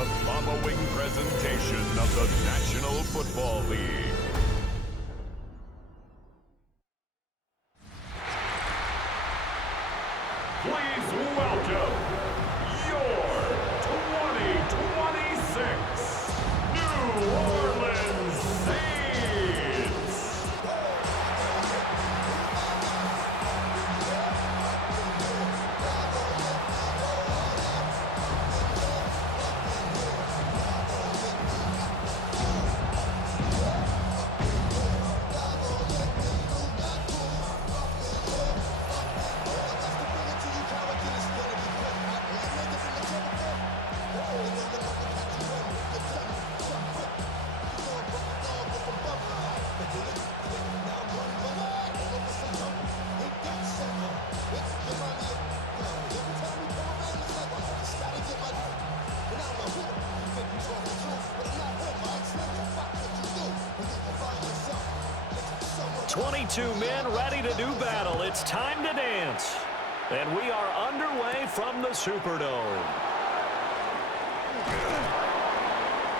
the following presentation of the National Football League. Please welcome your 2026 New Orleans Saints. 22 men ready to do battle. It's time to dance. And we are underway from the Superdome.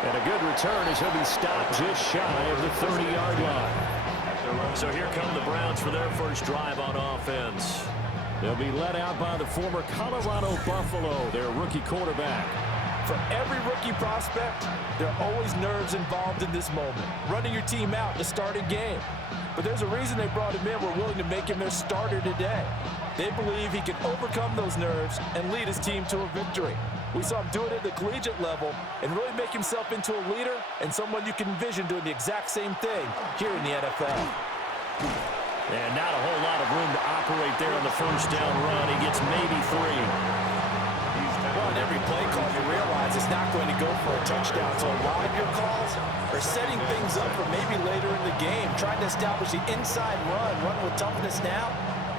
And a good return as he'll be stopped just shy of the 30-yard line. So here come the Browns for their first drive on offense. They'll be led out by the former Colorado Buffalo, their rookie quarterback. For every rookie prospect, there are always nerves involved in this moment. Running your team out to start a game. But there's a reason they brought him in. We're willing to make him their starter today. They believe he can overcome those nerves and lead his team to a victory. We saw him do it at the collegiate level and really make himself into a leader and someone you can envision doing the exact same thing here in the NFL. And not a whole lot of room to operate there on the first down run. He gets maybe 3. Well, in every play call, you realize it's not going to go for a touchdown. So a lot of your calls are setting things up for maybe later in the game, trying to establish the inside run with toughness now,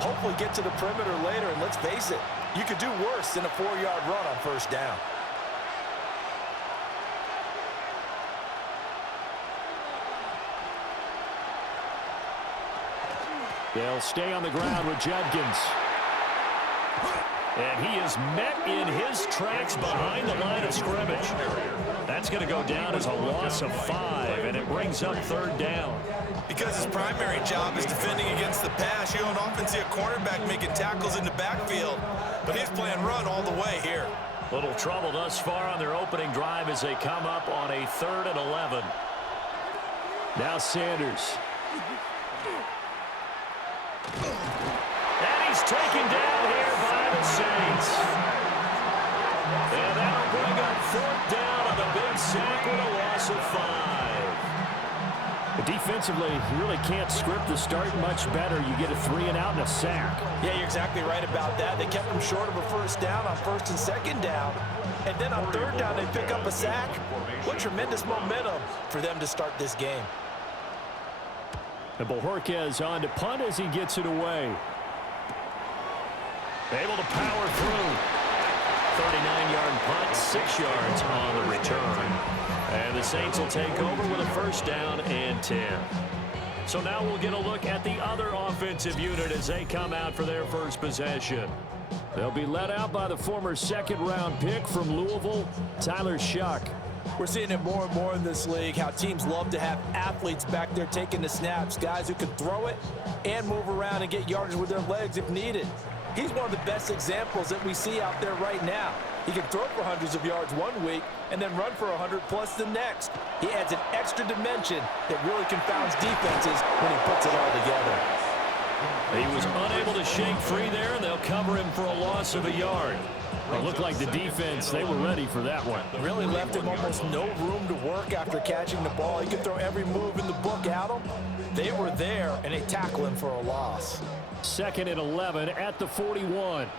hopefully get to the perimeter later. And let's face it, you could do worse than a 4-yard run on first down. They'll stay on the ground with Judkins. And he is met in his tracks behind the line of scrimmage. That's going to go down as a loss of 5, and it brings up third down. Because his primary job is defending against the pass, you don't often see a cornerback making tackles in the backfield, but he's playing run all the way here. Little trouble thus far on their opening drive as they come up on a 3rd and 11. Now Sanders. And he's taken down here by the Saints. And that'll bring up 4th down on the big sack with a loss of 5. But defensively, you really can't script the start much better. You get a 3 and out and a sack. Yeah, you're exactly right about that. They kept him short of a first down on 1st and 2nd down. And then on 3rd down, they pick up a sack. What tremendous momentum for them to start this game. And Bojorquez on to punt as he gets it away. Able to power through. 39-yard punt, 6 yards on the return. And the Saints will take over with a first down and 10. So now we'll get a look at the other offensive unit as they come out for their first possession. They'll be led out by the former 2nd-round pick from Louisville, Tyler Shuck. We're seeing it more and more in this league, how teams love to have athletes back there taking the snaps, guys who can throw it and move around and get yardage with their legs if needed. He's one of the best examples that we see out there right now. He can throw for hundreds of yards one week and then run for 100+ the next. He adds an extra dimension that really confounds defenses when he puts it all together. He was unable to shake free there, and they'll cover him for a loss of a yard. It looked like the defense, they were ready for that one. Really left him almost no room to work after catching the ball. He could throw every move in the book at him. They were there, and they tackle him for a loss. 2nd and 11 at the 41.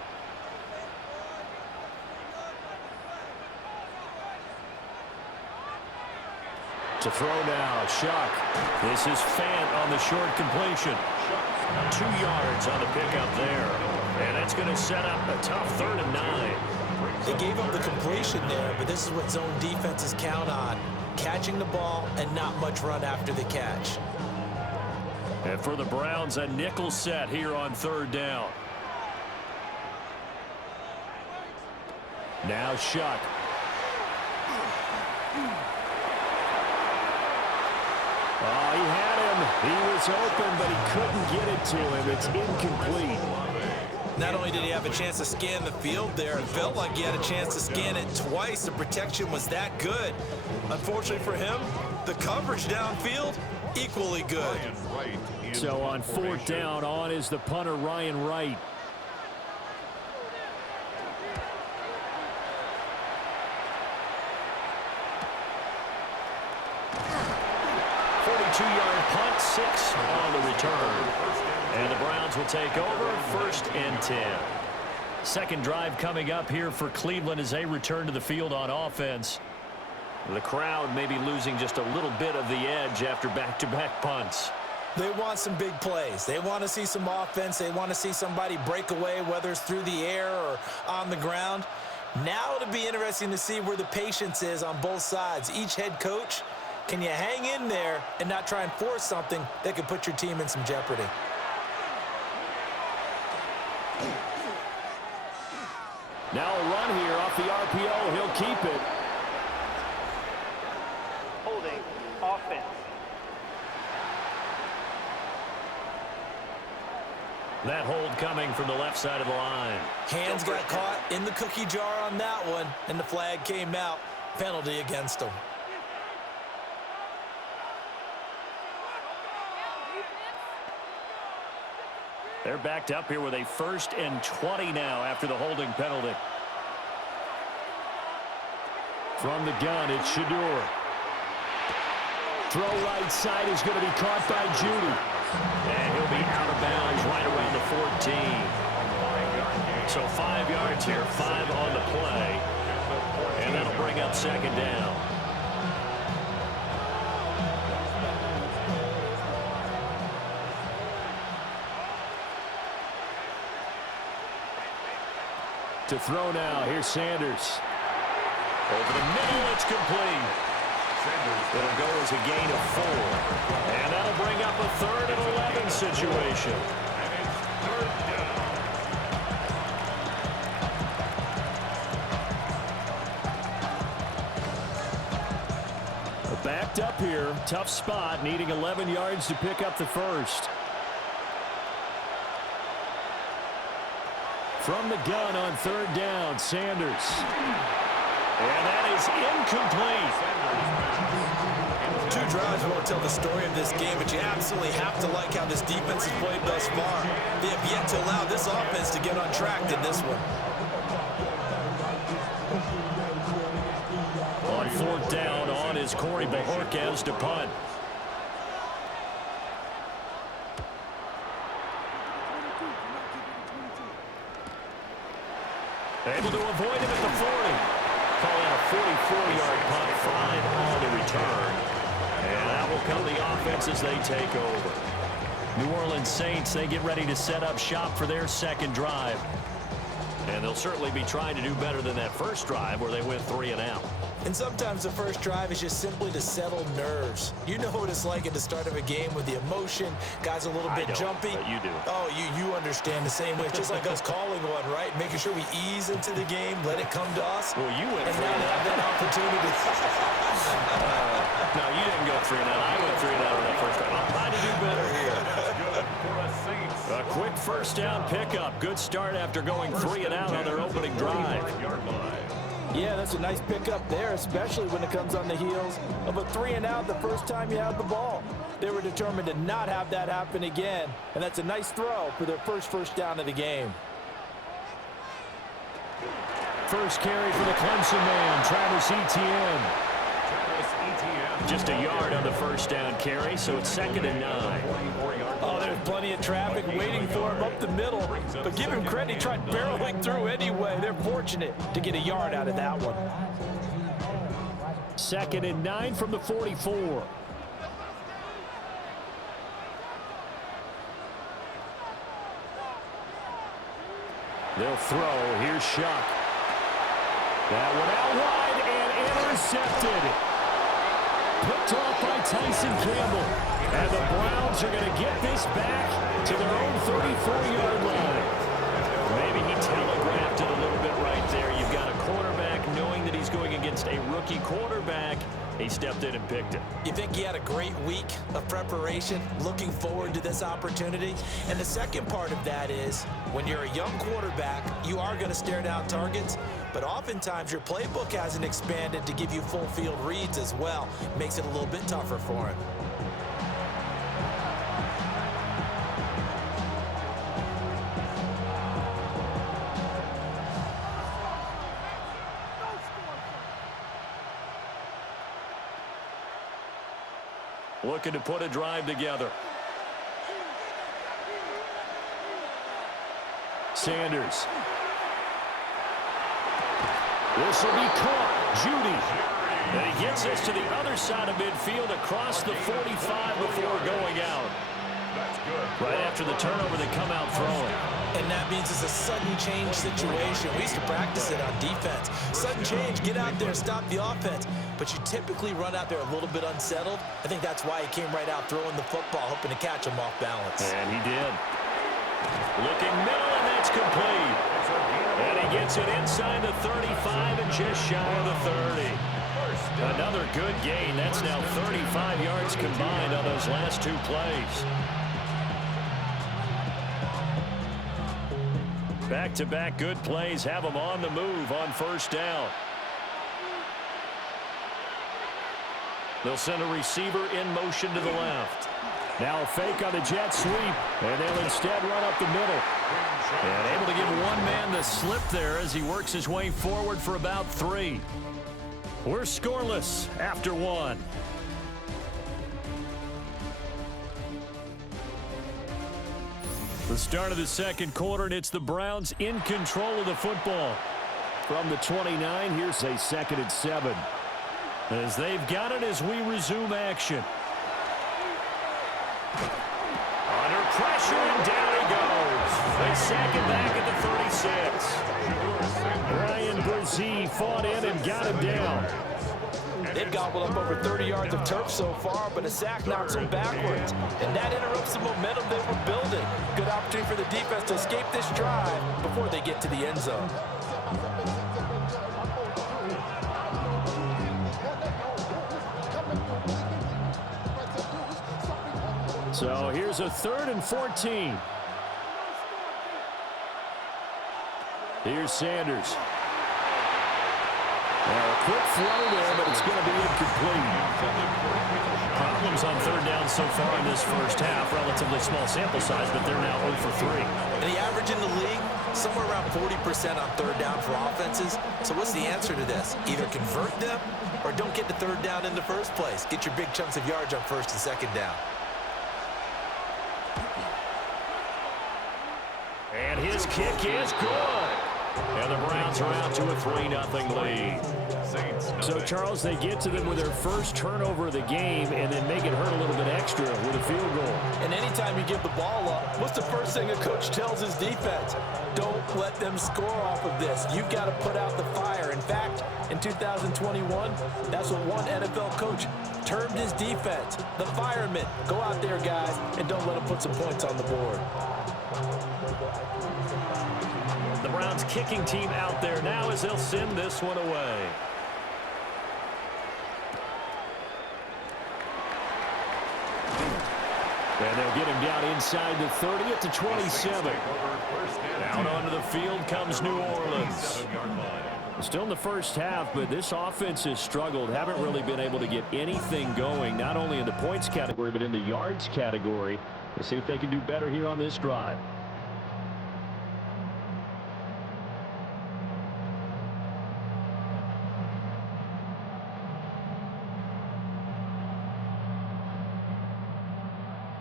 To throw now, Shuck. This is Fant on the short completion. 2 yards on the pickup there. And that's going to set up a tough 3rd and 9. They gave up the completion there, but this is what zone defenses count on. Catching the ball and not much run after the catch. And for the Browns, a nickel set here on 3rd down. Now Shuck. Oh, he had him. He was open, but he couldn't get it to him. It's incomplete. Not only did he have a chance to scan the field there, it felt like he had a chance to scan it twice. The protection was that good. Unfortunately for him, the coverage downfield, equally good. So on fourth down, on is the punter, Ryan Wright. Two-yard punt, 6 on the return. And the Browns will take over, 1st and 10. Second drive coming up here for Cleveland as they return to the field on offense. The crowd may be losing just a little bit of the edge after back-to-back punts. They want some big plays. They want to see some offense. They want to see somebody break away, whether it's through the air or on the ground. Now it'll be interesting to see where the patience is on both sides. Each head coach, can you hang in there and not try and force something that could put your team in some jeopardy? Now a run here off the RPO. He'll keep it. Holding offense. That hold coming from the left side of the line. Hands got caught in the cookie jar on that one, and the flag came out. Penalty against them. They're backed up here with a 1st and 20 now after the holding penalty. From the gun, it's Shador. Throw right side is going to be caught by Judy. And he'll be out of bounds right around the 14. So 5 yards here, 5 on the play. And that'll bring up 2nd down. To throw now, here's Sanders. Over the middle, it's complete. It'll go as a gain of 4. And that'll bring up a 3rd and 11 situation. Backed up here, tough spot, needing 11 yards to pick up the 1st. From the gun on 3rd down, Sanders. And that is incomplete. 2 drives won't tell the story of this game, but you absolutely have to like how this defense has played thus far. They have yet to allow this offense to get on track in this one. On 4th down, on is Corey Bojorquez to punt. Able to avoid him at the 40. Calling a 44-yard punt, 5 on the return. And that will come the offense as they take over. New Orleans Saints, they get ready to set up shop for their 2nd drive. And they'll certainly be trying to do better than that first drive where they went 3 and out. And sometimes the first drive is just simply to settle nerves. You know what it's like at the start of a game with the emotion. Guys a little bit jumpy. But you do. Oh, you understand the same way. It's just like us calling one, right? Making sure we ease into the game, let it come to us. Well, you went and 3 now and they have that opportunity. No, you didn't go 3 and out. I went 3 and out on that first drive. I'm trying to do better here. A quick 1st down pickup. Good start after going 3 and out on their opening drive. Yeah, that's a nice pickup there, especially when it comes on the heels of a 3 and out the first time you had the ball. They were determined to not have that happen again, and that's a nice throw for their first down of the game. First carry for the Clemson man, Travis Etienne. Just a yard on the 1st down carry, so it's 2nd and 9. Oh, there's plenty of traffic waiting for him up the middle. But give him credit, he tried barreling through anyway. They're fortunate to get a yard out of that one. 2nd and 9 from the 44. They'll throw. Here's Shuck. That one out wide and intercepted. Picked off by Tyson Campbell. And the Browns are going to get this back to their own 34-yard line. Maybe he telegraphed it a little bit right there. You've got a quarterback knowing that he's going against a rookie quarterback, he stepped in and picked it. You think he had a great week of preparation, looking forward to this opportunity? And the second part of that is, when you're a young quarterback, you are going to stare down targets, but oftentimes your playbook hasn't expanded to give you full field reads as well. Makes it a little bit tougher for him. Looking to put a drive together. Sanders. This will be caught. Judy. And he gets us to the other side of midfield across the 45 before going out. Right after the turnover, they come out throwing. And that means it's a sudden change situation. We used to practice it on defense. Sudden change, get out there, stop the offense. But you typically run out there a little bit unsettled. I think that's why he came right out throwing the football, hoping to catch him off balance. And he did. Looking middle, and that's complete. And he gets it inside the 35 and just shy of the 30. Another good gain. That's now 35 yards combined on those last two plays. Back-to-back good plays have them on the move on first down. They'll send a receiver in motion to the left. Now a fake on the jet sweep, and they'll instead run up the middle. And able to give one man the slip there as he works his way forward for about 3. We're scoreless after 1. The start of the second quarter, and it's the Browns in control of the football. From the 29, here's a 2nd and 7. As they've got it as we resume action. Under pressure, and down he goes. They sack him back at the 36. Brian Brzee fought in and got him down. They've gobbled up over 30 yards of turf so far, but a sack knocks them backwards. And that interrupts the momentum they were building. Good opportunity for the defense to escape this drive before they get to the end zone. So here's a 3rd and 14. Here's Sanders. Now a quick throw there, but it's going to be incomplete. Problems on 3rd down so far in this first half. Relatively small sample size, but they're now 0 for 3. And the average in the league, somewhere around 40% on 3rd down for offenses. So what's the answer to this? Either convert them or don't get the 3rd down in the first place. Get your big chunks of yards on 1st and 2nd down. And his kick is good. And the Browns are out to a 3-0 lead. So, Charles, they get to them with their first turnover of the game and then make it hurt a little bit extra with a field goal. And anytime you give the ball up, what's the first thing a coach tells his defense? Don't let them score off of this. You've got to put out the fire. In fact, in 2021, that's what one NFL coach termed his defense. The firemen. Go out there, guys, and don't let them put some points on the board. The Browns kicking team out there now as they'll send this one away. And they'll get him down inside the 30 at the 27. Out onto the field comes New Orleans. Still in the first half, but this offense has struggled. Haven't really been able to get anything going, not only in the points category, but in the yards category. Let's see if they can do better here on this drive.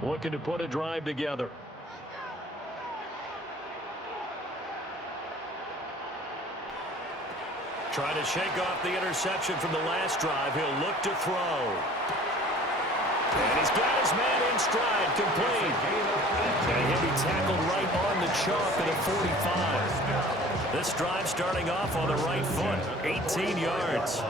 Looking to put a drive together. Trying to shake off the interception from the last drive. He'll look to throw. And he's got his man in stride, complete. And he'll be tackled right on the chalk at a 45. This drive starting off on the right foot, 18 yards.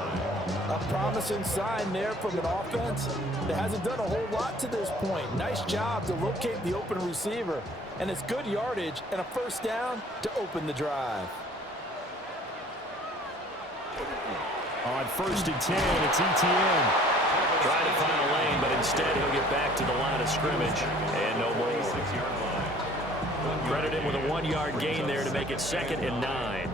A promising sign there from an offense that hasn't done a whole lot to this point. Nice job to locate the open receiver. And it's good yardage and a first down to open the drive. On 1st and 10, it's ETN. Trying to find a lane, but instead he'll get back to the line of scrimmage and no more. Credit him with a 1-yard gain there to make it 2nd and 9.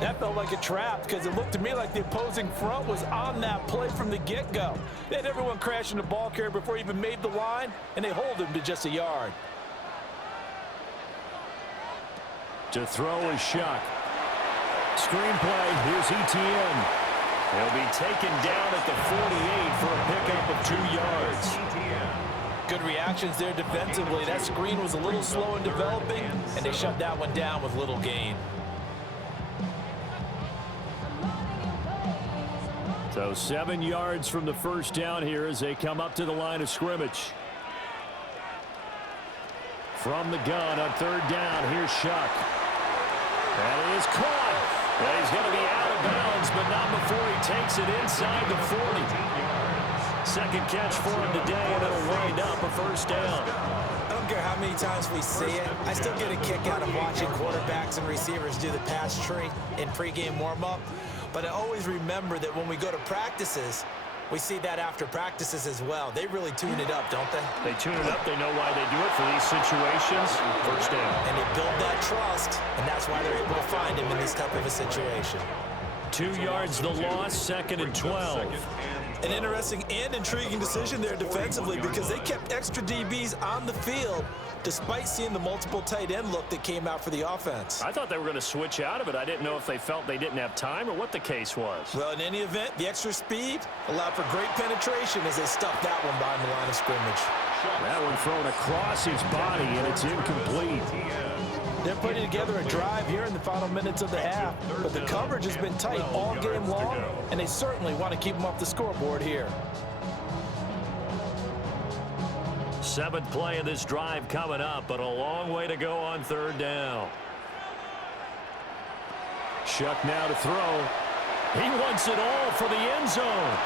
That felt like a trap because it looked to me like the opposing front was on that play from the get-go. They had everyone crashing the ball carrier before he even made the line, and they hold him to just a yard. To throw is Shuck. Screenplay, here's ETN. He'll be taken down at the 48 for a pickup of 2 yards. Good reactions there defensively. That screen was a little slow in developing, and they shut that one down with little gain. So 7 yards from the first down here as they come up to the line of scrimmage. From the gun on 3rd down, here's Shuck. That is caught. Well, he's going to be out of bounds, but not before he takes it inside the 40. Second catch for him today, and it'll wind up a 1st down. I don't care how many times we see it. I still get a kick out of watching quarterbacks and receivers do the pass tree in pregame warm-up. But I always remember that when we go to practices, we see that after practices as well. They really tune it up, don't they? They tune it up. They know why they do it for these situations. 1st down. And they build that trust, and that's why they're able to find him in this type of a situation. 2 yards the loss, 2nd and 12. An interesting and intriguing decision there defensively because they kept extra DBs on the field despite seeing the multiple tight end look that came out for the offense. I thought they were going to switch out of it. I didn't know if they felt they didn't have time or what the case was. Well, in any event, the extra speed allowed for great penetration as they stuffed that one behind the line of scrimmage. That one thrown across his body, and it's incomplete. They're putting together a drive here in the final minutes of the half, but the coverage has been tight all game long, and they certainly want to keep them off the scoreboard here. 7th play of this drive coming up, but a long way to go on 3rd down. Shuck now to throw. He wants it all for the end zone.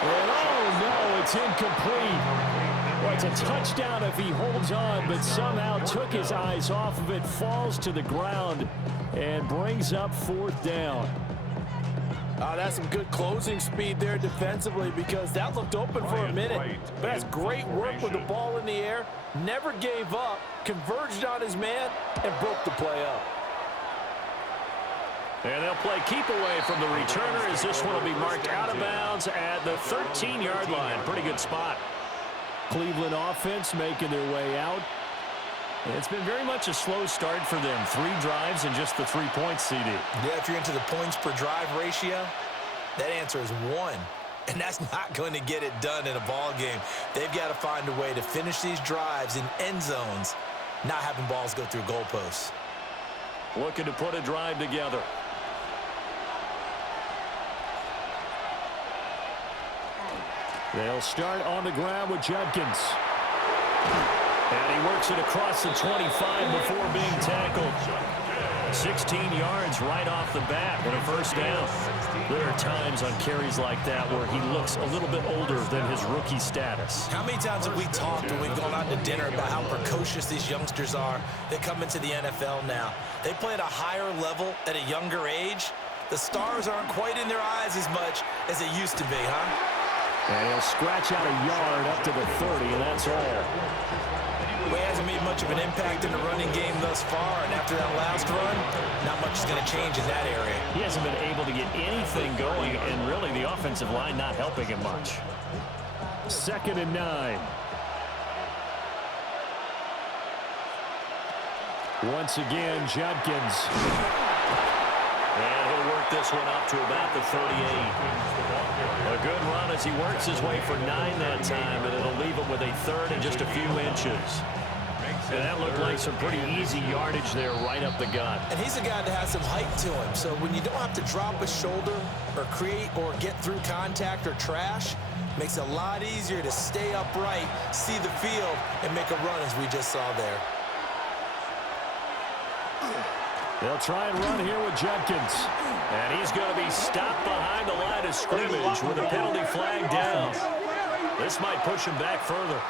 And oh no, it's incomplete. Well, it's a touchdown if he holds on, but somehow took his eyes off of it, falls to the ground, and brings up 4th down. That's some good closing speed there defensively because that looked open for a minute. But that's great work with the ball in the air. Never gave up, converged on his man, and broke the play up. And they'll play keep away from the returner as this one will be marked out of bounds at the 13-yard line. Pretty good spot. Cleveland offense making their way out. It's been very much a slow start for them. 3 drives and just the 3 points, CD. Yeah, if you're into the points per drive ratio, that answer is 1. And that's not going to get it done in a ball game. They've got to find a way to finish these drives in end zones, not having balls go through goalposts. Looking to put a drive together. They'll start on the ground with Judkins. And he works it across the 25 before being tackled. 16 yards right off the bat and a 1st down. There are times on carries like that where he looks a little bit older than his rookie status. How many times have we talked when we've gone out to dinner about how precocious these youngsters are that come into the NFL now? They play at a higher level at a younger age. The stars aren't quite in their eyes as much as they used to be, huh? And he'll scratch out a yard up to the 30, and that's all. He hasn't made much of an impact in the running game thus far, and after that last run, not much is going to change in that area. He hasn't been able to get anything going, and really the offensive line not helping him much. 2nd and 9. Once again, Judkins. And he'll work this one up to about the 38. A good run as he works his way for 9 that time, and it'll leave him with a 3rd and just a few inches. And that looked like some pretty easy yardage there right up the gut. And he's a guy that has some height to him, so when you don't have to drop a shoulder or create or get through contact or trash, makes it a lot easier to stay upright, see the field, and make a run as we just saw there. They'll try and run here with Judkins. And he's going to be stopped behind the line of scrimmage with a penalty flag down. This might push him back further.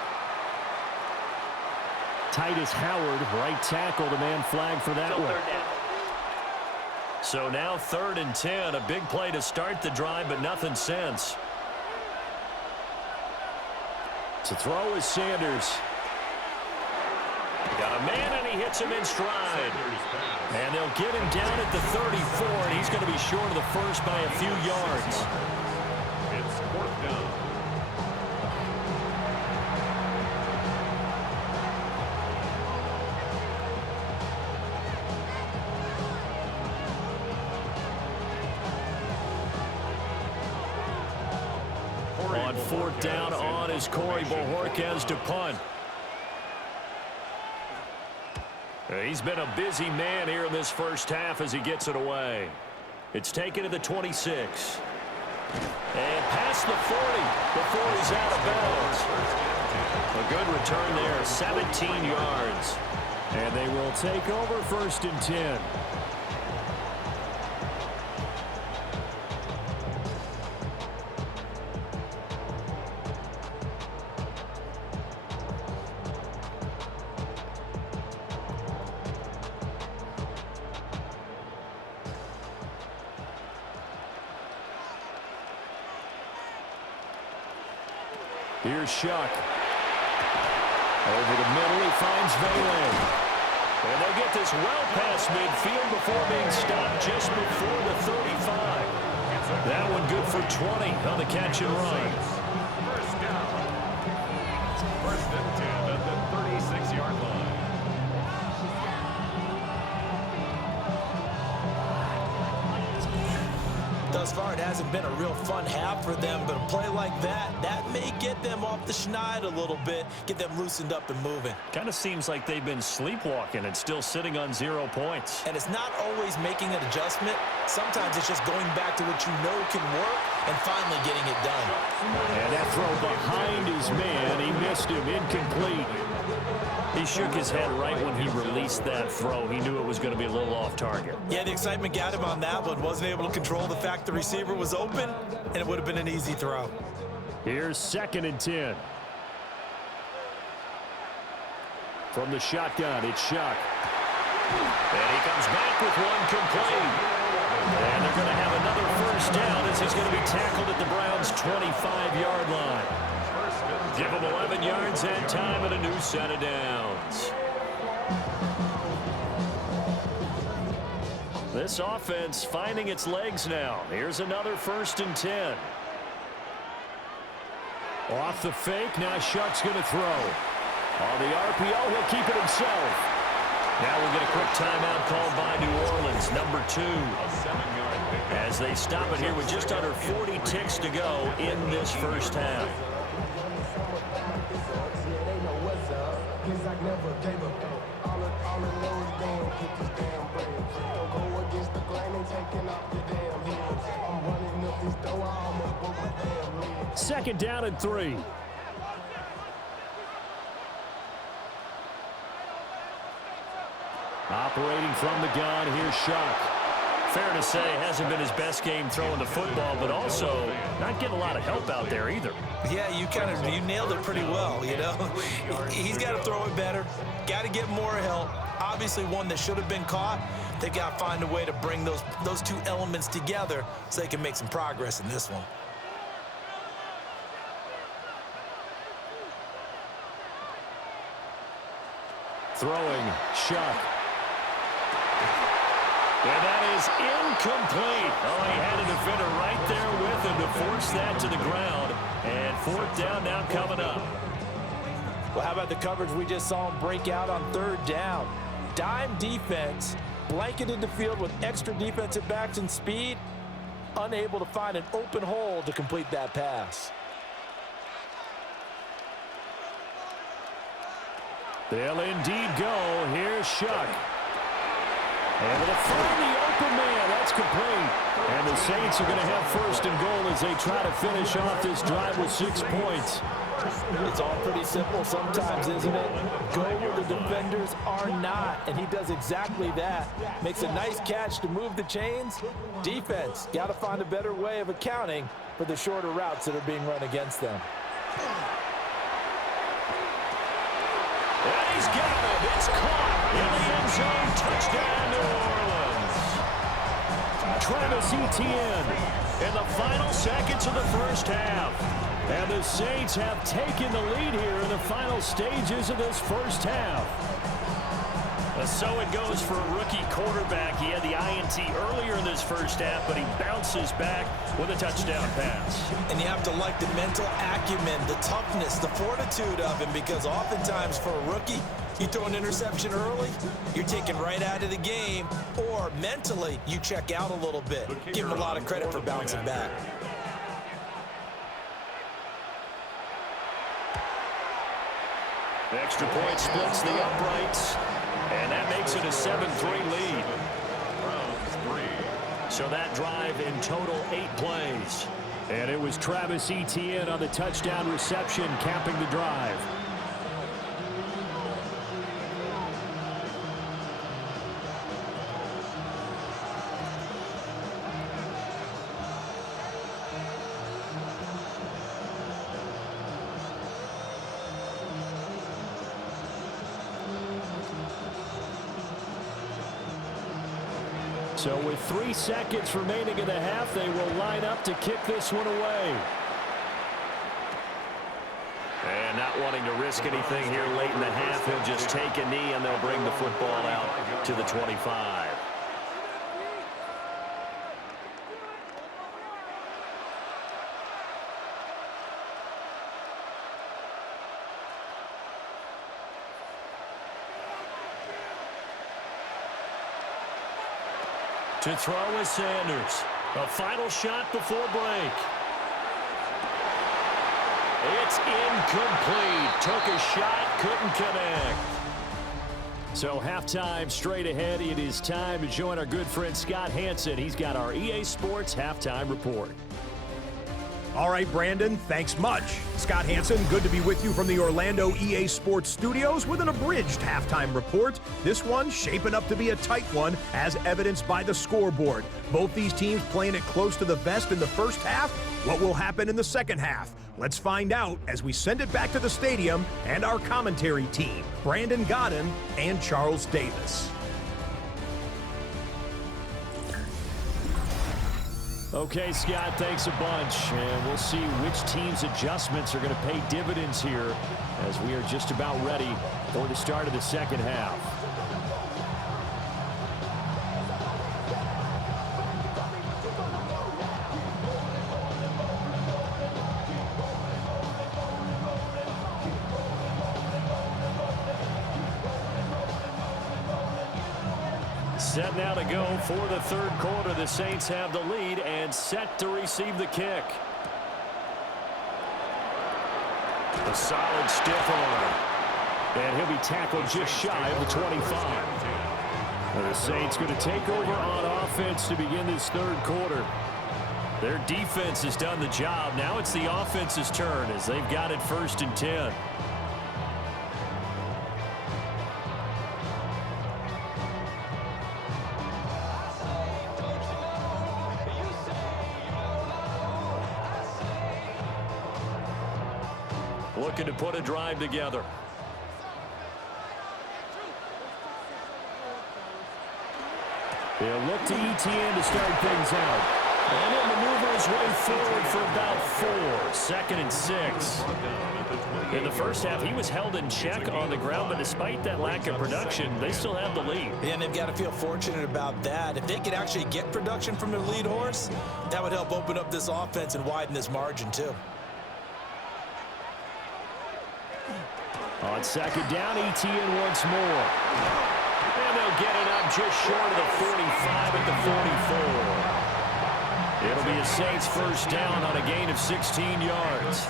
Titus Howard, right tackle, the man flag for that one. So now 3rd and 10, a big play to start the drive, but nothing since. To throw is Sanders. Got a man, and he hits him in stride. And they'll get him down at the 34, and he's going to be short of the first by a few yards. It's 4th down. On 4th down on is Corey Bojorquez to punt. He's been a busy man here in this first half as he gets it away. It's taken to the 26. And past the 40 before he's out of bounds. A good return there, 17 yards. And they will take over 1st and 10. Here's Shuck. Over the middle, he finds Valen. And they'll get this well past midfield before being stopped just before the 35. That one good for 20 on the catch and run. 1st down. 1st and 10 at the 36-yard line. Thus far, it hasn't been a real fun half for them, but a play like that may get them off the schneid a little bit, get them loosened up and moving. Kind of seems like they've been sleepwalking and still sitting on 0 points. And it's not always making an adjustment. Sometimes it's just going back to what you know can work and finally getting it done. And that throw behind his man, he missed him, incomplete. He shook his head right when he released that throw. He knew it was going to be a little off target. Yeah, the excitement got him on that one. Wasn't able to control the fact the receiver was open, and it would have been an easy throw. Here's 2nd and 10. From the shotgun, it's Shuck. And he comes back with one complete. And they're going to have another 1st down as he's going to be tackled at the Browns' 25-yard line. Give him 11 yards and time and a new set of downs. This offense finding its legs now. Here's another 1st and 10. Off the fake, now Shuck's going to throw. On the RPO, he'll keep it himself. Now we'll get a quick timeout called by New Orleans, number 2. As they stop it here with just under 40 ticks to go in this first half. Second down and 3. Operating from the gun, here's Shuck. Fair to say, hasn't been his best game throwing the football, but also not getting a lot of help out there either. Yeah, you nailed it pretty well, you know. He's got to throw it better, got to get more help. Obviously one that should have been caught. They got to find a way to bring those two elements together so they can make some progress in this one. Throwing, Shuck. And that is incomplete. Oh, he had a defender right there with him to force that to the ground. And 4th down now coming up. Well, how about the coverage we just saw him break out on 3rd down? Dime defense, blanketed the field with extra defensive backs and speed, unable to find an open hole to complete that pass. They'll indeed go. Here's Shuck. Able to find the open man. That's complete. And the Saints are going to have 1st and goal as they try to finish off this drive with 6 points. It's all pretty simple sometimes, isn't it? Go where the defenders are not, and he does exactly that. Makes a nice catch to move the chains. Defense, got to find a better way of accounting for the shorter routes that are being run against them. And he's got it. It's caught in the end zone. Touchdown, New Orleans. Travis Etienne in the final seconds of the first half. And the Saints have taken the lead here in the final stages of this first half. So it goes for a rookie quarterback. He had the INT earlier in this first half, but he bounces back with a touchdown pass. And you have to like the mental acumen, the toughness, the fortitude of him, because oftentimes for a rookie, you throw an interception early, you're taken right out of the game, or mentally, you check out a little bit. Give him a lot of credit for bouncing back. Extra point splits the uprights, and that makes it a 7-3 lead. So that drive in total 8 plays. And it was Travis Etienne on the touchdown reception capping the drive. So with 3 seconds remaining in the half, they will line up to kick this one away. And not wanting to risk anything here late in the half, he'll just take a knee and they'll bring the football out to the 25. To throw is Sanders. A final shot before break. It's incomplete. Took a shot, couldn't connect. So halftime straight ahead. It is time to join our good friend Scott Hanson. He's got our EA Sports halftime report. All right, Brandon, thanks much. Scott Hanson, good to be with you from the Orlando EA Sports Studios with an abridged halftime report. This one shaping up to be a tight one, as evidenced by the scoreboard. Both these teams playing it close to the vest in the first half. What will happen in the second half? Let's find out as we send it back to the stadium and our commentary team, Brandon Godden and Charles Davis. Okay, Scott, thanks a bunch. And we'll see which team's adjustments are going to pay dividends here as we are just about ready for the start of the second half. Set now to go for the third quarter. The Saints have the lead and set to receive the kick. A solid stiff arm. And he'll be tackled just shy of the 25. The Saints going to take over on offense to begin this third quarter. Their defense has done the job. Now it's the offense's turn as they've got it 1st and 10. Looking to put a drive together. They'll look to Etienne to start things out. And he'll maneuver his way forward for about 4. 2nd and 6. In the first half, he was held in check on the ground, but despite that lack of production, they still have the lead. And they've got to feel fortunate about that. If they could actually get production from their lead horse, that would help open up this offense and widen this margin too. On 2nd down, Etienne once more. And they'll get it up just short of the 45 at the 44. It'll be a Saints first down on a gain of 16 yards.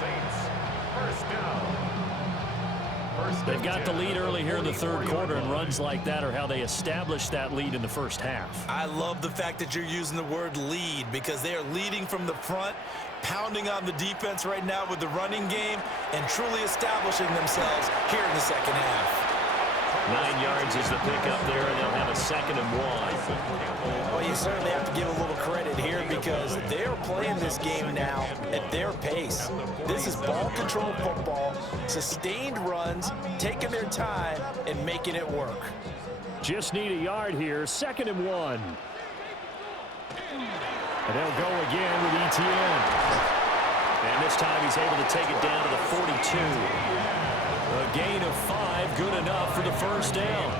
They've got the lead early here in the third quarter, and runs like that are how they establish that lead in the first half. I love the fact that you're using the word lead, because they are leading from the front, pounding on the defense right now with the running game, and truly establishing themselves here in the second half. 9 yards is the pickup there, and they'll have a 2nd and 1. Well, you certainly have to give a little credit here, because they're playing this game now at their pace. This is ball control football, sustained runs, taking their time, and making it work. Just need a yard here, 2nd and 1. And they'll go again with ETN. And this time he's able to take it down to the 42. A gain of 5, good enough for the first down.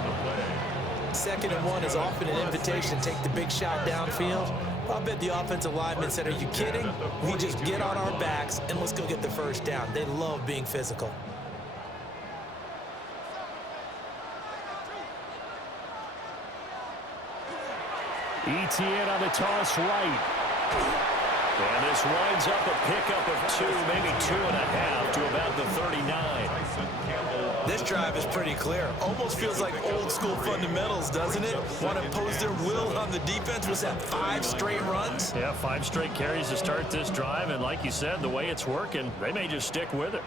2nd and 1 is often an invitation to take the big shot downfield. I bet the offensive lineman said, are you kidding? We just get on our backs and let's go get the first down. They love being physical. ETN on the toss right. And this winds up a pickup of 2, maybe 2.5 to about the 39. This drive is pretty clear. Almost feels like old school fundamentals, doesn't it? Want to impose their will on the defense. Was that 5 straight runs? Yeah, 5 straight carries to start this drive. And like you said, the way it's working, they may just stick with it.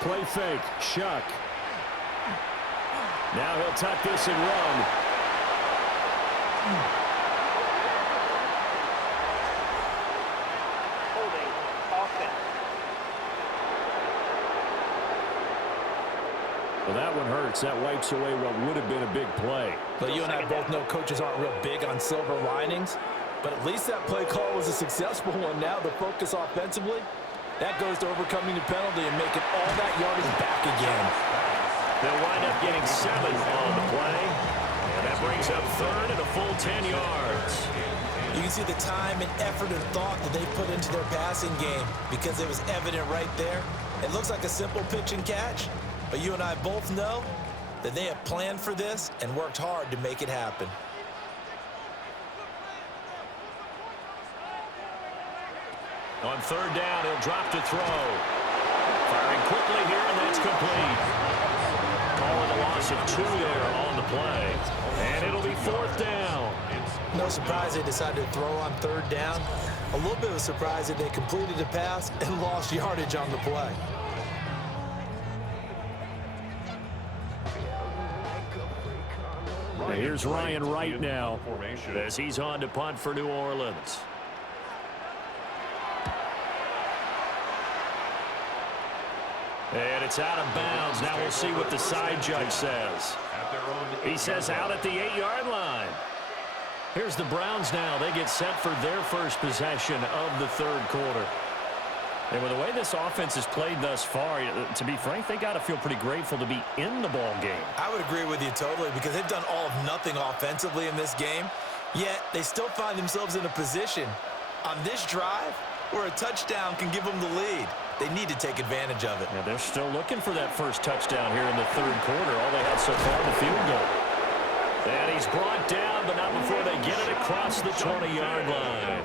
Play fake. Shuck. Now he'll tuck this and run. Holding offense. Well, that one hurts. That wipes away what would have been a big play. But you and I both know coaches aren't real big on silver linings. But at least that play call was a successful one. Now the focus offensively, that goes to overcoming the penalty and making all that yardage back again. They'll wind up getting 7 on the play. And that brings up 3rd and a full 10 yards. You can see the time and effort and thought that they put into their passing game because it was evident right there. It looks like a simple pitch and catch, but you and I both know that they have planned for this and worked hard to make it happen. On 3rd down, he'll drop to throw. Firing quickly here, and that's complete. Calling a loss of 2 there on the play. And it'll be 4th down. No surprise they decided to throw on 3rd down. A little bit of a surprise that they completed the pass and lost yardage on the play. Now here's Ryan Wright now as he's on to punt for New Orleans. And it's out of bounds. Now we'll see what the side judge says. He says out at the 8-yard line. Here's the Browns now. They get set for their first possession of the 3rd quarter. And with the way this offense has played thus far, to be frank, they got to feel pretty grateful to be in the ball game. I would agree with you totally because they've done all of nothing offensively in this game, yet they still find themselves in a position on this drive where a touchdown can give them the lead. They need to take advantage of it. Yeah, they're still looking for that first touchdown here in the 3rd quarter. All they had so far, the field goal. And he's brought down, but not before they get it across the 20-yard line.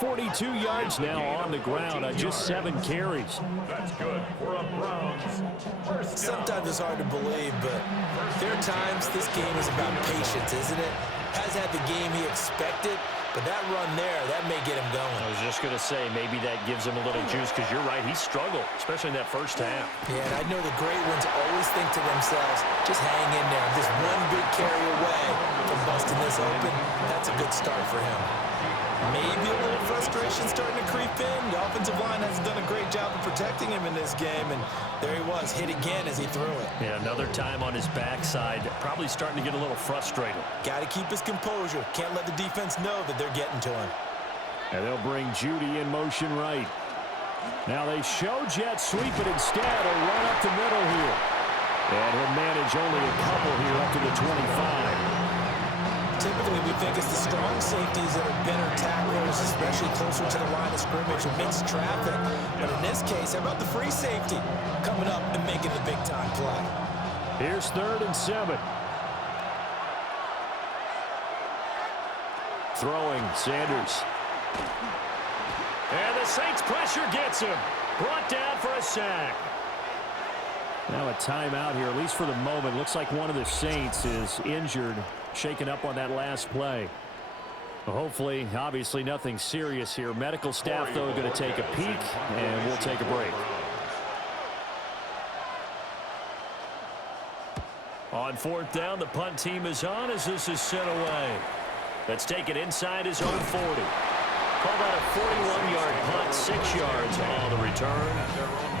42 yards now on the ground on just 7 carries. That's good for a Browns first down. Sometimes it's hard to believe, but there are times this game is about patience, isn't it? Has had the game he expected, but that run there, that may get him going. I was just going to say, maybe that gives him a little juice because you're right, he struggled, especially in that first half. Yeah, and I know the great ones always think to themselves, just hang in there. Just one big carry away from busting this open. That's a good start for him. Maybe a little frustration starting to creep in. The offensive line hasn't done a great job of protecting him in this game, and there he was, hit again as he threw it. Yeah, another time on his backside, probably starting to get a little frustrated. Got to keep his composure. Can't let the defense know that they're getting to him. And they'll bring Judy in motion right. Now they show jet sweep, but instead a run up the middle here. And he'll manage only a couple here up to the 25. Typically, we think it's the strong safeties that are better tacklers, especially closer to the line of scrimmage amidst traffic. But in this case, how about the free safety coming up and making the big-time play? Here's 3rd and 7. Throwing, Sanders. And the Saints pressure gets him. Brought down for a sack. Now a timeout here, at least for the moment. Looks like one of the Saints is injured, shaken up on that last play. Hopefully, obviously nothing serious here. Medical staff, though, going to take a peek, and we'll take a break. On 4th down, the punt team is on as this is sent away. Let's take it inside his own 40. Call that a 41-yard punt, 6 yards on the return.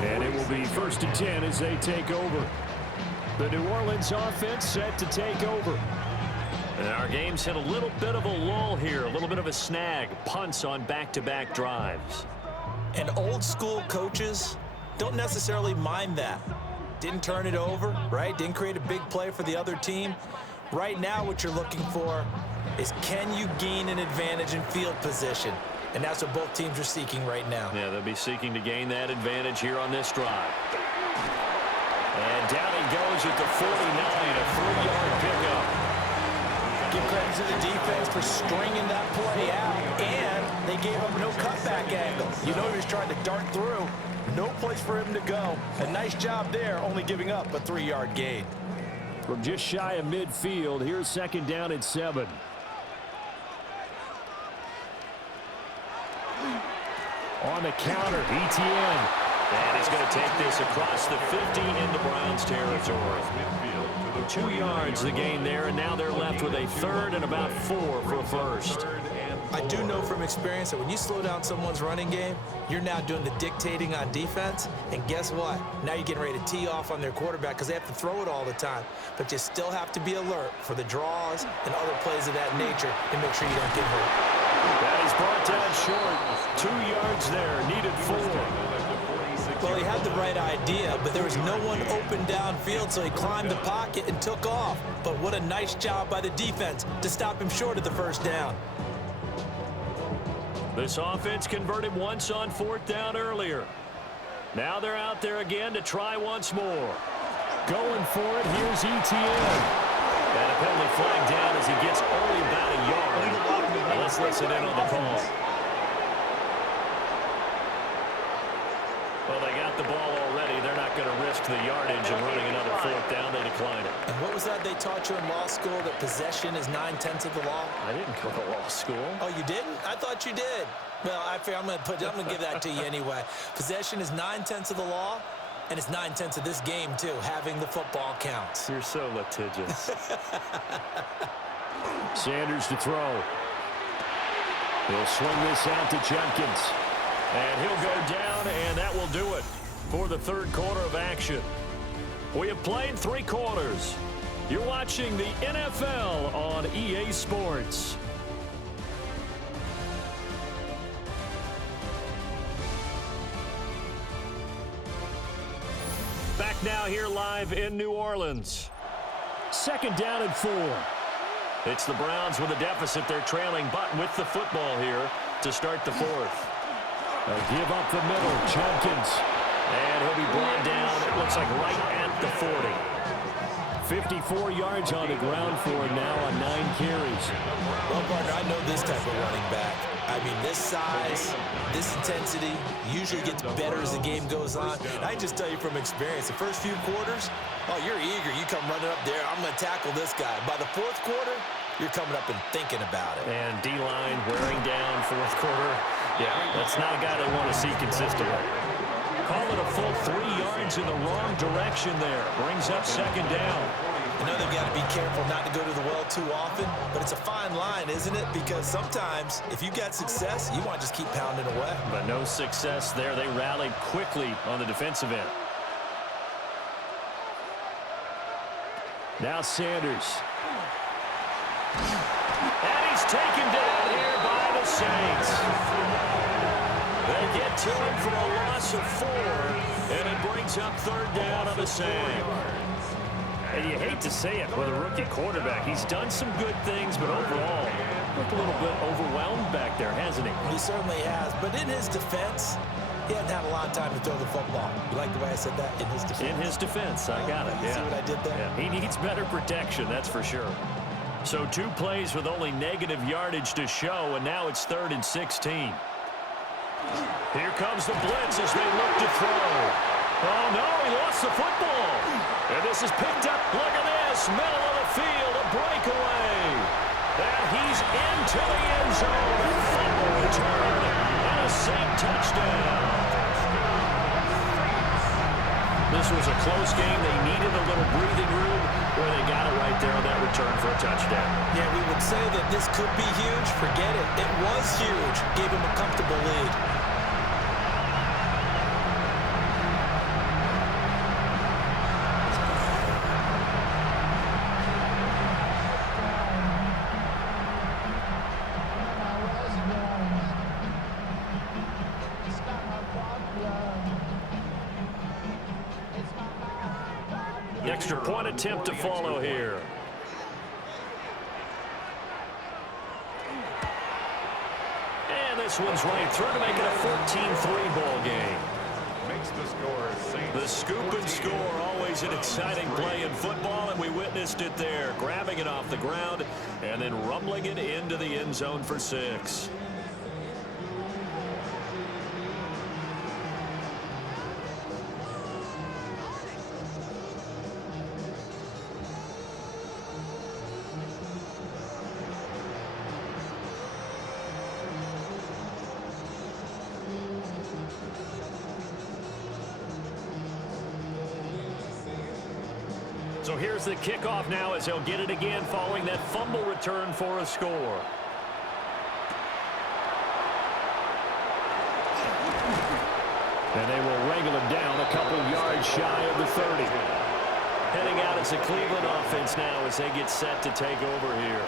And it will be 1st and 10 as they take over. The New Orleans offense set to take over. And our game's hit a little bit of a lull here, a little bit of a snag. Punts on back-to-back drives. And old school coaches don't necessarily mind that. Didn't turn it over, right? Didn't create a big play for the other team. Right now what you're looking for is, can you gain an advantage in field position? And that's what both teams are seeking right now. Yeah, they'll be seeking to gain that advantage here on this drive. And down he goes at the 49, a 3-yard pickup. Give credit to the defense for stringing that play out, and they gave him no cutback angle. You know he was trying to dart through. No place for him to go. A nice job there, only giving up a 3-yard gain. From just shy of midfield, here's second down and 7. On the counter, ETN. And he's going to take this across the 50 into Browns territory. 2 yards the gain there, and now they're left with a third and about 4 for a first. I do know from experience that when you slow down someone's running game, you're now doing the dictating on defense. And guess what? Now you're getting ready to tee off on their quarterback because they have to throw it all the time. But you still have to be alert for the draws and other plays of that nature to make sure you don't get hurt. That is brought down short. 2 yards there, needed 4. Well, he had the right idea, but there was no one open downfield, so he climbed the pocket and took off. But what a nice job by the defense to stop him short of the first down. This offense converted once on 4th down earlier. Now they're out there again to try once more. Going for it, here's ETN. And a penalty flag down as he gets only about a yard. Let's listen in on the call. Well, they got the ball already. They're not going to risk the yardage and running another 4th down. They decline it. And what was that they taught you in law school, that possession is 9/10 of the law? I didn't go to law school. Oh, you didn't? I thought you did. Well, I'm going to give that to you anyway. Possession is 9/10 of the law, and it's 9/10 of this game, too. Having the football counts. You're so litigious. Sanders to throw. He'll swing this out to Jenkins. And he'll go down, and that will do it for the third quarter of action. We have played 3 quarters. You're watching the NFL on EA Sports. Back now here live in New Orleans. Second down and 4. It's the Browns with a deficit. They're trailing, but with the football here to start the 4th. They'll give up the middle, Jenkins. And he'll be brought down, it looks like right at the 40. 54 yards on the ground for him now on 9 carries. Well, partner, I know this type of running back. I mean, this size, this intensity usually gets better as the game goes on. And I just tell you from experience, the first few quarters, oh, you're eager. You come running up there, I'm going to tackle this guy. By the 4th quarter, you're coming up and thinking about it. And D-line wearing down 4th quarter. Yeah, that's not a guy they want to see consistently. Call it a full 3 yards in the wrong direction there. Brings up second down. I know they've got to be careful not to go to the well too often, but it's a fine line, isn't it? Because sometimes, if you got success, you want to just keep pounding away. But no success there. They rallied quickly on the defensive end. Now Sanders. And he's taken down here by the Saints. They get to him for a loss of 4, and it brings up 3rd down on the same. And you hate to say it with a rookie quarterback. He's done some good things, but overall, looked a little bit overwhelmed back there, hasn't he? He certainly has. But in his defense, he hadn't had a lot of time to throw the football. You like the way I said that? In his defense. In his defense, I got it. You see what I did there? Yeah, he needs better protection, that's for sure. So 2 plays with only negative yardage to show, and now it's 3rd and 16. Here comes the blitz as they look to throw. Oh, no, he lost the football. And this is picked up. Look at this. Middle of the field, a breakaway. And he's into the end zone. Fumble return. And a safe touchdown. This was a close game. They needed a little breathing room, where they got it right there on that return for a touchdown. Yeah, we would say that this could be huge. Forget it. It was huge. Gave him a comfortable lead. extra point attempt to follow here. And this one's right through to make it a 14-3 ball game. Makes the score Saints. The scoop and score, always an exciting play in football, and we witnessed it there, grabbing it off the ground and then rumbling it into the end zone for 6. So here's the kickoff now as he'll get it again following that fumble return for a score. And they will wrangle him down a couple yards shy of the 30. Heading out as the Cleveland offense now as they get set to take over here.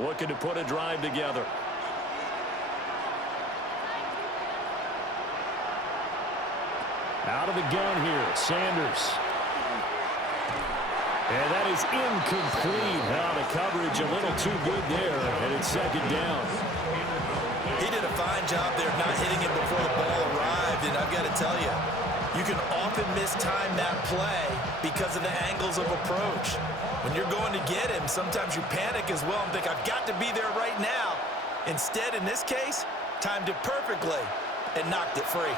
Looking to put a drive together. Out of the gun here, Sanders. And that is incomplete. Now the coverage a little too good there, and it's second down. He did a fine job there not hitting it before the ball arrived, and I've got to tell you, you can often mistime that play because of the angles of approach. When you're going to get him, sometimes you panic as well and think, I've got to be there right now. Instead, in this case, timed it perfectly and knocked it free.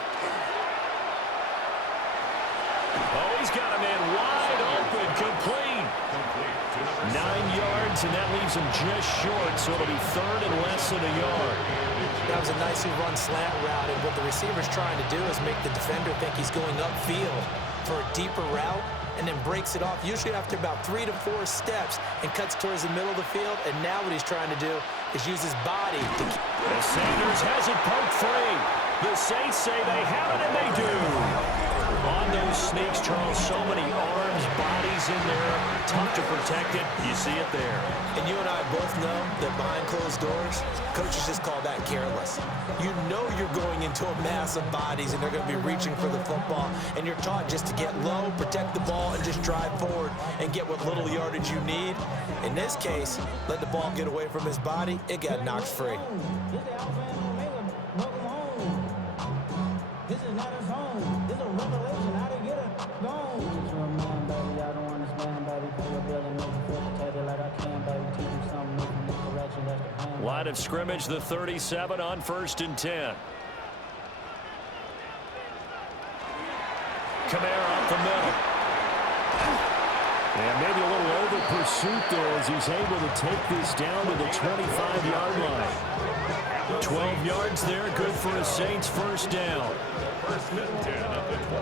Oh, he's got a man wide open, complete. 9 yards, and that leaves him just short, so it'll be third and less than a yard. That was a nicely run slant route, and what the receiver's trying to do is make the defender think he's going upfield for a deeper route, and then breaks it off, usually after about 3 to 4 steps, and cuts towards the middle of the field. And now what he's trying to do is use his body to... As Sanders has it poked free. The Saints say they have it, and they do. On those sneaks, Charles, so many arms, bodies in there. Tough to protect it. You see it there. And you and I both know that behind closed doors, coaches just call that careless. You know you're going into a mass of bodies, and they're going to be reaching for the football, and you're taught just to get low, protect the ball, and just drive forward and get what little yardage you need. In this case, let the ball get away from his body. It got knocked free. This is not his home. This is a revelation. How to get it gone. Just a man, baby. I don't understand, baby. Pay your bill and make you feel protected like I can, baby. Teach you something new from the correction. That's the plan. Line of scrimmage, the 37 on 1st and 10. Kamara up the middle. And maybe a little over pursuit there as he's able to take this down to the 25-yard line. 12 yards there, good for a Saints first down.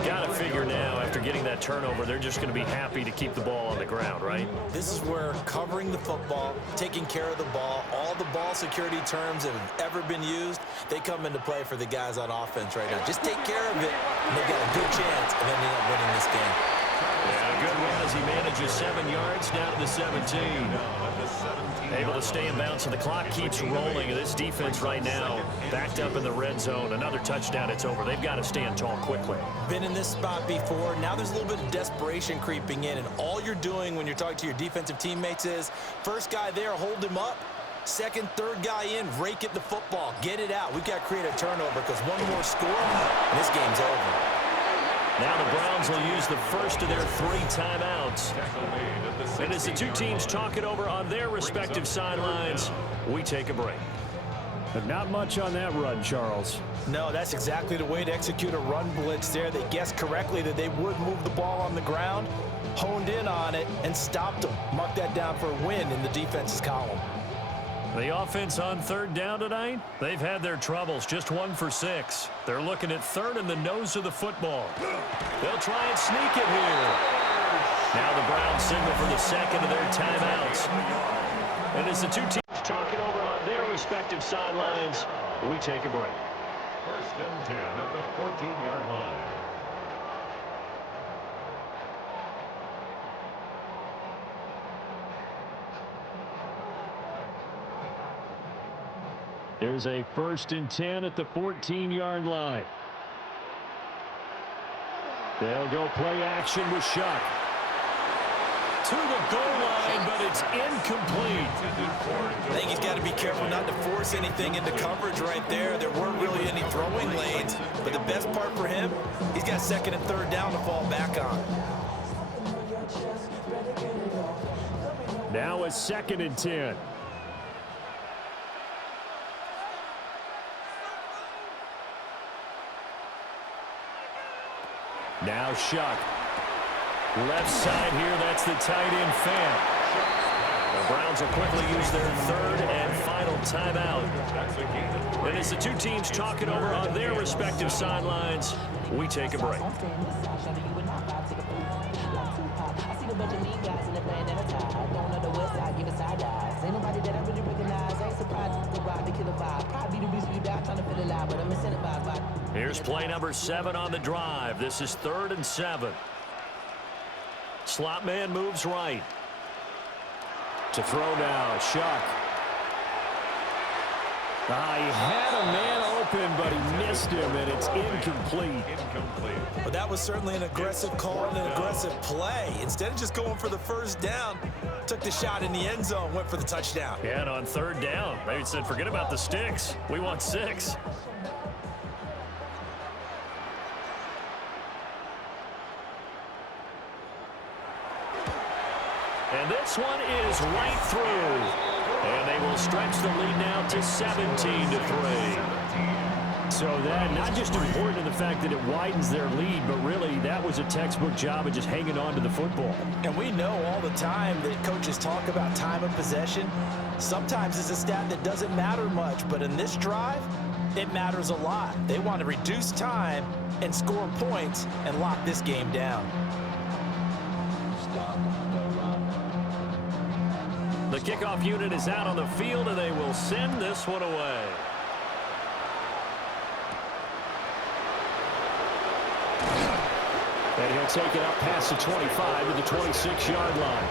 Got to figure now, after getting that turnover, they're just going to be happy to keep the ball on the ground, right? This is where covering the football, taking care of the ball, all the ball security terms that have ever been used, they come into play for the guys on offense right now. Just take care of it, and they've got a good chance, and then they end up winning this game. Yeah, a good run as he manages 7 yards down to the 17. Able to stay in bounds, so the clock keeps rolling. This defense right now backed up in the red zone. Another touchdown, it's over. They've got to stand tall quickly. Been in this spot before. Now there's a little bit of desperation creeping in, and all you're doing when you're talking to your defensive teammates is first guy there, hold him up. Second, third guy in, rake at the football. Get it out. We've got to create a turnover because one more score, and this game's over. Now the Browns will use the first of their 3 timeouts. And as the two teams talk it over on their respective sidelines, we take a break. But not much on that run, Charles. No, that's exactly the way to execute a run blitz there. They guessed correctly that they would move the ball on the ground, honed in on it, and stopped them. Mark that down for a win in the defense's column. The offense on 3rd down tonight, they've had their troubles, just 1 for 6. They're looking at 3rd in the nose of the football. They'll try and sneak it here. Now the Browns signal for the second of their timeouts. And as the two teams talk it over on their respective sidelines, we take a break. 1st and 10 at the 14-yard line. There's a 1st and 10 at the 14-yard line. They'll go play action with Shuck. To the goal line, but it's incomplete. I think he's got to be careful not to force anything into coverage right there. There weren't really any throwing lanes, but the best part for him, he's got 2nd and 3rd down to fall back on. Now a 2nd and 10. Now Shuck. Left side here, that's the tight end Fan. The Browns will quickly use their 3rd and final timeout. And as the two teams talk it over on their respective sidelines, we take a break. Here's play number 7 on the drive. This is 3rd and 7. Slot man moves right. To throw now, Shuck. He had a man open, but he missed him, and it's incomplete. But that was certainly an aggressive call and an aggressive play. Instead of just going for the 1st down, took the shot in the end zone, went for the touchdown. Yeah, and on 3rd down, they said, forget about the sticks. We want 6. And this one is right through. And they will stretch the lead now to 17-3. So that not just important in the fact that it widens their lead, but really that was a textbook job of just hanging on to the football. And we know all the time that coaches talk about time of possession. Sometimes it's a stat that doesn't matter much, but in this drive, it matters a lot. They want to reduce time and score points and lock this game down. The kickoff unit is out on the field, and they will send this one away. And he'll take it up past the 25 to the 26-yard line.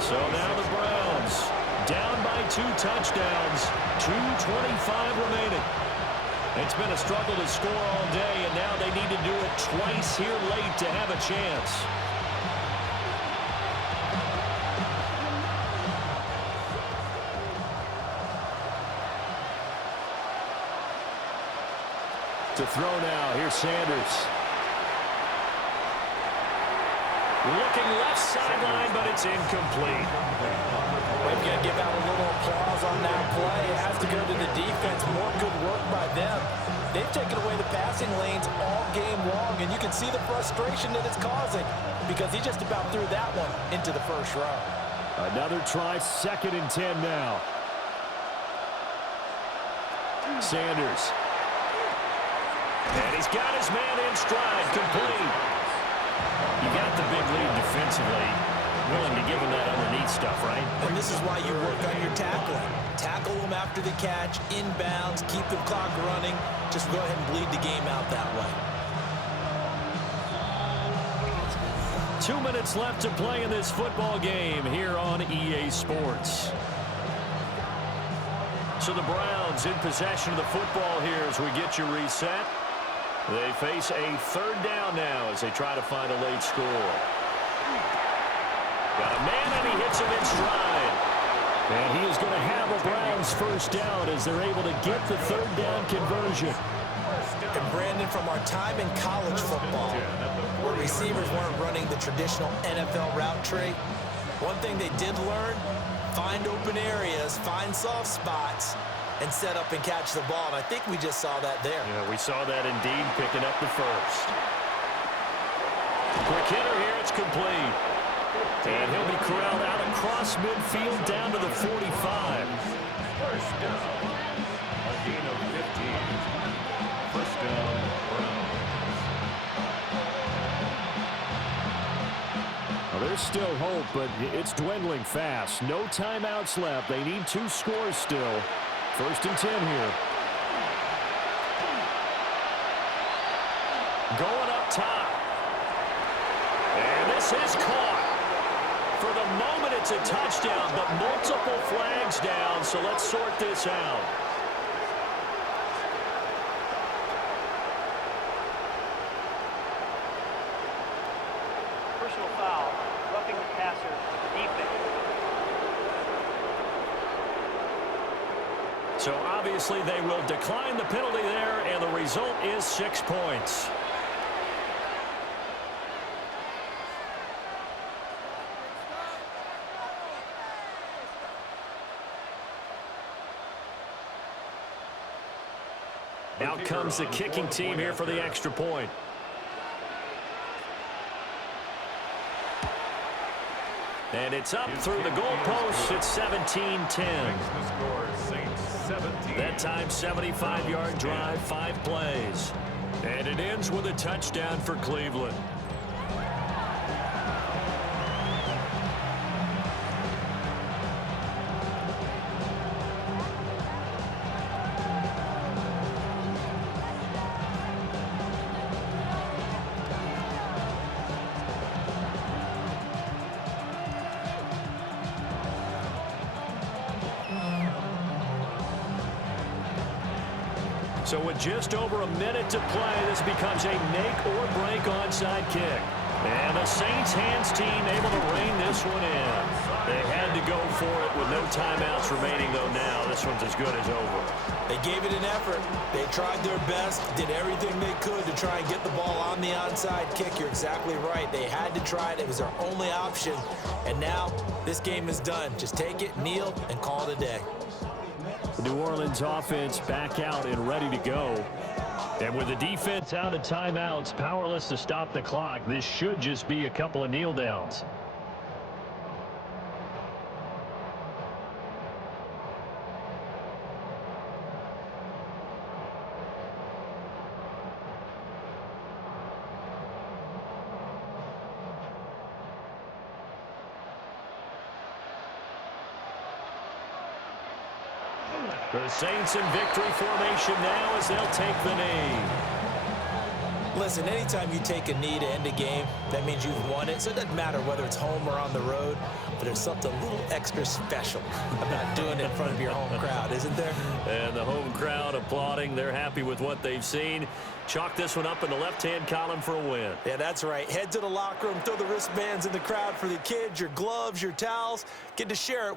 So now the Browns down by 2 touchdowns, 2:25 remaining. It's been a struggle to score all day, and now they need to do it twice here late to have a chance. To throw now, here's Sanders. Looking left sideline, but it's incomplete. We've got to give out a little applause on that play. It has to go to the defense. More good work by them. They've taken away the passing lanes all game long, and you can see the frustration that it's causing because he just about threw that one into the 1st row. Another try, 2nd and 10 now. Sanders. And he's got his man in stride, complete. You got the big lead defensively. Willing to give him that underneath stuff, right? And this is why you work on your tackling. Tackle him after the catch, inbounds, keep the clock running. Just go ahead and bleed the game out that way. 2 minutes left to play in this football game here on EA Sports. So the Browns in possession of the football here as we get you reset. They face a 3rd down now as they try to find a late score. Got a man, and he hits him in stride. And he is going to have a Browns 1st down as they're able to get the 3rd down conversion. And Brandon, from our time in college football, where receivers weren't running the traditional NFL route tree, one thing they did learn, find open areas, find soft spots, and set up and catch the ball. And I think we just saw that there. Yeah, we saw that indeed, picking up the 1st. Quick hitter here, it's complete. And he'll be corralled out across midfield down to the 45. 1st down. A gain of 15. 1st down, Browns. Well, there's still hope, but it's dwindling fast. No timeouts left. They need 2 scores still. 1st and 10 here. Going up top. And this is caught. For the moment, it's a touchdown, but multiple flags down, so let's sort this out. personal foul, roughing the passer with the defense. So obviously they will decline the penalty there, and the result is 6 points. Out comes the kicking team here for the extra point. And it's up through the goalposts. It's 17-10. That time, 75-yard drive, 5 plays. And it ends with a touchdown for Cleveland. So with just over a minute to play, this becomes a make or break onside kick. And the Saints hands team able to rein this one in. They had to go for it with no timeouts remaining, though now this one's as good as over. They gave it an effort. They tried their best, did everything they could to try and get the ball on the onside kick. You're exactly right. They had to try it. It was their only option. And now this game is done. Just take it, kneel, and call it a day. The New Orleans offense back out and ready to go. And with the defense out of timeouts, powerless to stop the clock, this should just be a couple of kneel downs. The Saints in victory formation now as they'll take the knee. Listen, anytime you take a knee to end a game, that means you've won it. So it doesn't matter whether it's home or on the road, but there's something a little extra special about doing it in front of your home crowd, isn't there? And the home crowd applauding. They're happy with what they've seen. Chalk this one up in the left-hand column for a win. Yeah, that's right. Head to the locker room, throw the wristbands in the crowd for the kids, your gloves, your towels. Get to share it.